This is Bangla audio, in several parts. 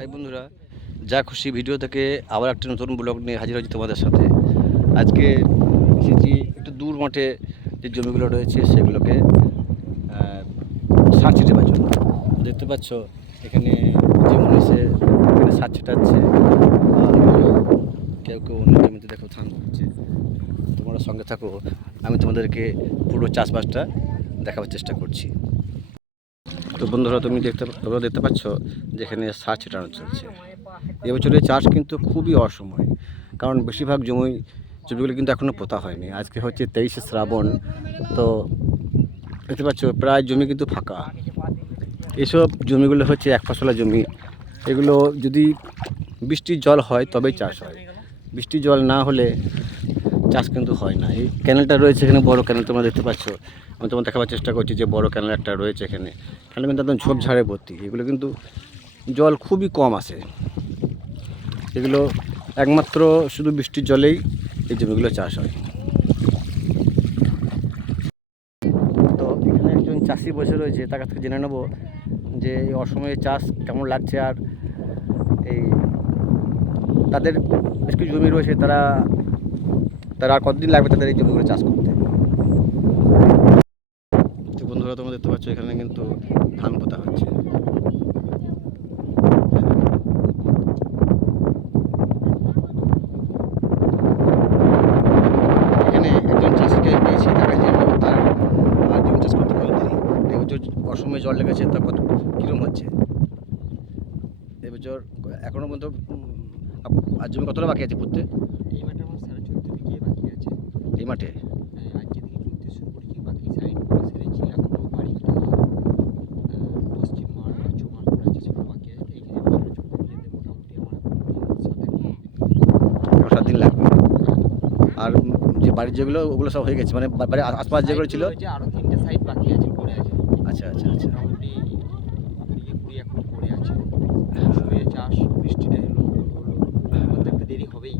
হাই বন্ধুরা, যা খুশি ভিডিও থেকে আবার একটা নতুন ব্লগ নিয়ে হাজির হয়েছি তোমাদের সাথে। আজকে এসেছি একটু দূর মাঠে যে জমিগুলো রয়েছে সেগুলোকে সার ছিটাবার জন্য। দেখতে পাচ্ছ, এখানে যেমন এসে এখানে সার ছিটাচ্ছে কেউ কেউ অন্য জমিতে দেখো ধান করছে। তোমরা সঙ্গে থাকো, আমি তোমাদেরকে পুরো চাষবাসটা দেখাবার চেষ্টা করছি। তো বন্ধুরা, তুমি দেখতে তোমরা দেখতে পাচ্ছ যেখানে সার ছিটানো চলছে। এবছরে চাষ কিন্তু খুবই অসময়, কারণ বেশিরভাগ জমি, জমিগুলো কিন্তু এখনও পোতা হয়নি। আজকে হচ্ছে তেইশে শ্রাবণ, তো দেখতে পাচ্ছ প্রায় জমি কিন্তু ফাঁকা। এসব জমিগুলো হচ্ছে এক ফসলা জমি। এগুলো যদি বৃষ্টির জল হয়, তবেই চাষ হয়। বৃষ্টির জল না হলে চাষ কিন্তু হয় না। এই ক্যানেলটা রয়েছে এখানে, বড় ক্যানেল তোমরা দেখতে পাচ্ছ। আমি তোমার দেখাবার চেষ্টা করছি যে বড় ক্যানেল একটা রয়েছে এখানে। ক্যানেল কিন্তু একদম ঝোপঝাড়ে ভর্তি। এগুলো কিন্তু জল খুবই কম আসে। এগুলো একমাত্র শুধু বৃষ্টির জলেই এই জমিগুলো চাষ হয়। তো এখানে একজন চাষি বসে রয়েছে, তার কাছ থেকে জেনে নেব যে এই অসময়ে চাষ কেমন লাগছে আর এই তাদের বেশ কিছু জমি রয়েছে, তারা তারা আর কতদিন লাগবে তাদের এই জমিগুলো চাষ করতে? তো বন্ধুরা তোমরা দেখতে পাচ্ছ এখানে কিন্তু ধান পোতা হচ্ছে। অসময়ে জল লেগেছে তা কত কীরকম হচ্ছে? এবছর এখনও পর্যন্ত আর জমি কতটা বাকি আছে পুঁততে এই মাঠে আমার সাড়ে চোদ্দ বিঘে বাকি আছে এই মাঠে সাত দিন লাগবে আর যে বাড়ির যেগুলো ওগুলো সব হয়ে গেছে মানে বাড়ির আশপাশ যেগুলো ছিল তিনটে সাইড বাকি আছে পড়ে আছে আচ্ছা আচ্ছা আচ্ছা কুড়ি এখন পড়ে আছে চাষ বৃষ্টিটা এলো দেরি হবেই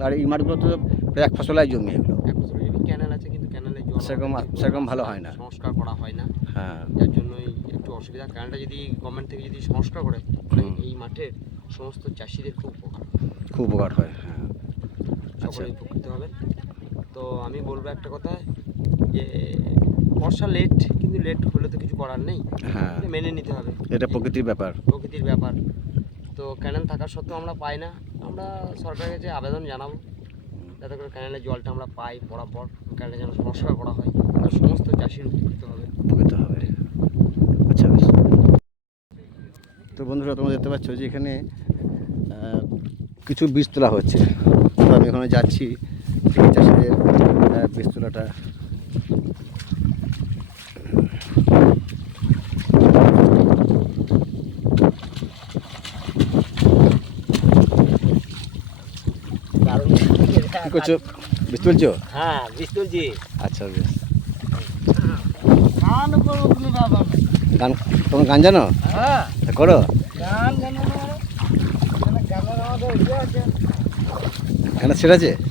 আর এই মাঠগুলো তো প্রায় এক ফসলাই জমি এগুলো এক বছর যদি ক্যানেল আছে কিন্তু ক্যানেলে জল সেরকম সেরকম ভালো হয় না। সংস্কার করা হয় না। হ্যাঁ। যার জন্যই একটু অসুবিধা। ক্যানেলটা যদি গভর্নমেন্ট থেকে যদি সংস্কার করে এই মাঠের সমস্ত চাষিদের খুব উপকার খুব উপকার হয় হ্যাঁ। আচ্ছা। সকলে উপকৃত হবে। তো আমি বলব একটা কথা যে বর্ষা লেট কিন্তু লেট হলে তো কিছু করার নেই। হ্যাঁ। মেনে নিতে হবে। এটা প্রকৃতির ব্যাপার। প্রকৃতির ব্যাপার। তো ক্যানেল থাকা সত্ত্বেও আমরা পাই না। আমরা সরকারের কাছে আবেদন জানাব যাতে করে ক্যানেলের জলটা আমরা পাই বরাবর ক্যানেলে যেন সংস্কার করা হয় সমস্ত চাষির উপকৃত হবে। উপকৃত হবে। আচ্ছা বেশ। তো বন্ধুরা, তোমরা দেখতে পাচ্ছ যে এখানে কিছু বীজ তোলা হচ্ছে। তো আমি এখানে যাচ্ছি চাষিদের বীজ তোলাটা কী করছ? বীজ তুলছো হ্যাঁ বিস্তুল জি আচ্ছা বেশ। গান করো তুমি বাবা। গান তোমার গান জানো? হ্যাঁ। তা করো। গান জানো মানে গানের আমাদের ইয়ে আছে?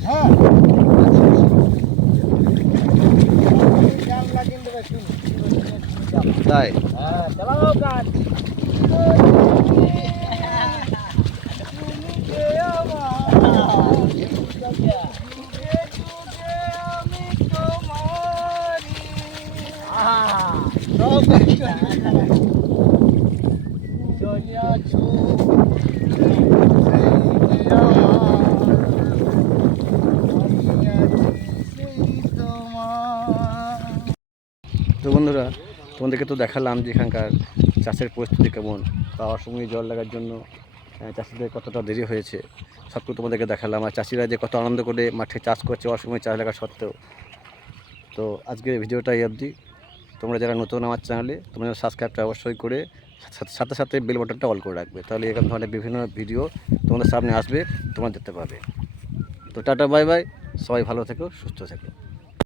হ্যাঁ গান লাগিয়ে দেবে শুনি তাই? হ্যাঁ চালাও গান। তো বন্ধুরা, তোমাদেরকে তো দেখালাম যে এখানকার চাষের পরিস্থিতি কেমন পাওয়ার সময় জল লাগার জন্য চাষিদের কতটা দেরি হয়েছে সবটুকু তোমাদেরকে দেখালাম, আর চাষিরা যে কত আনন্দ করে মাঠে চাষ করছে অসময় চাষ লাগা সত্ত্বেও। তো আজকের ভিডিওটা এই অবধি। তোমরা যারা নতুন আমার চ্যানেলে তোমরা সাবস্ক্রাইবটা অবশ্যই করে, সাথে- সাথে বেল বাটনটা অল করে রাখবে। তাহলে এরকম ধরনের বিভিন্ন ভিডিও তোমাদের সামনে আসবে, তোমরা দেখতে পাবে। তো টাটা বাই বাই সবাই ভালো থেকো, সুস্থ থেকো।